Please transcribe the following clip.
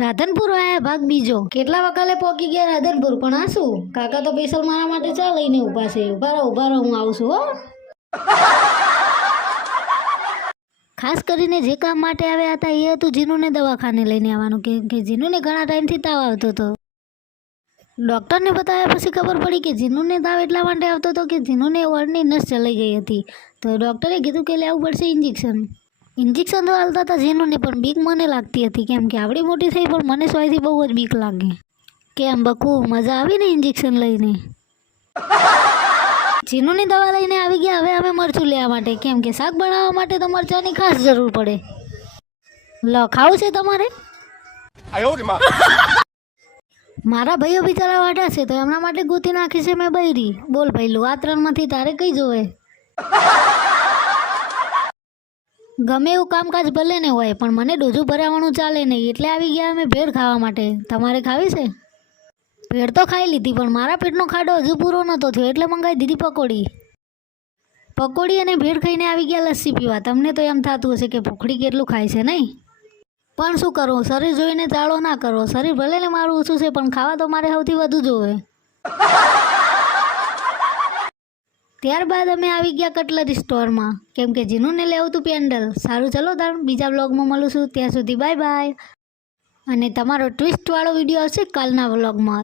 રાધનપુર આયા ભાગ બીજો. કેટલા વકાલે પહોંચી ગયા રાધનપુર, પણ આ શું કાકા તો સ્પેશિયલ મારા માટે ચા લઈને ઊભા છે. ઊભા રહો હું આવું છું હો. ખાસ કરીને જે કામ માટે આવ્યા હતા એ હતું જીનુને દવાખાને લઈને આવવાનું, કે જીનુને ઘણા ટાઈમથી તાવ આવતો હતો. ડૉક્ટરને બતાવ્યા પછી ખબર પડી કે જીનુને તાવ એટલા માટે આવતો હતો કે જીનુને વળની નસ ચલાઈ ગઈ હતી. તો ડૉક્ટરે કીધું કે લેવું પડશે ઇન્જેક્શન તો હાલતા હતા જીનુને, પણ બીક મને લાગતી હતી, કેમ કે આવડી મોટી થઈ પણ મને સ્વાયથી બહુ જ બીક લાગે. કેમ બકુ, મજા આવી ને ઇન્જેક્શન લઈને? જીનુની દવા લઈને આવી ગયા. હવે અમે મરચું લેવા માટે, કેમ કે શાક બનાવવા માટે તો મરચાંની ખાસ જરૂર પડે. લો, ખાવું છે તમારે? મારા ભાઈઓ બિચારા વાઢા છે તો એમના માટે ગોતી નાખી છે મેં બૈરી. બોલ ભઈલું, આ ત્રણમાંથી તારે કઈ જોવે? ગમે એવું કામકાજ ભલે ને હોય, પણ મને ડોજું ભરાવવાનું ચાલે નહીં, એટલે આવી ગયા અમે ભેળ ખાવા માટે. તમારે ખાવી છે? ભેળ તો ખાઈ લીધી, પણ મારા પેટનો ખાડો હજુ પૂરો નહોતો થયો, એટલે મંગાવી દીધી પકોડી અને ભેળ ખાઈને આવી ગયા લસ્સી પીવા. તમને તો એમ થતું હશે કે ભૂખડી કેટલું ખાય છે નહીં, પણ શું કરું, શરીર જોઈને ચાળો ના કરો. શરીર ભલે ને મારું ઓછું છે, પણ ખાવા તો મારે સૌથી વધુ જોવે. ત્યારબાદ અમે આવી ગયા કટલરી સ્ટોરમાં, કેમ કે જીનુને લેવું હતું પેન્ડલ. સારું, ચલો તાર બીજા વ્લોગમાં મળું છું. ત્યાં સુધી બાય બાય. અને તમારો ટ્વિસ્ટવાળો વિડીયો આવશે કાલના વ્લોગમાં.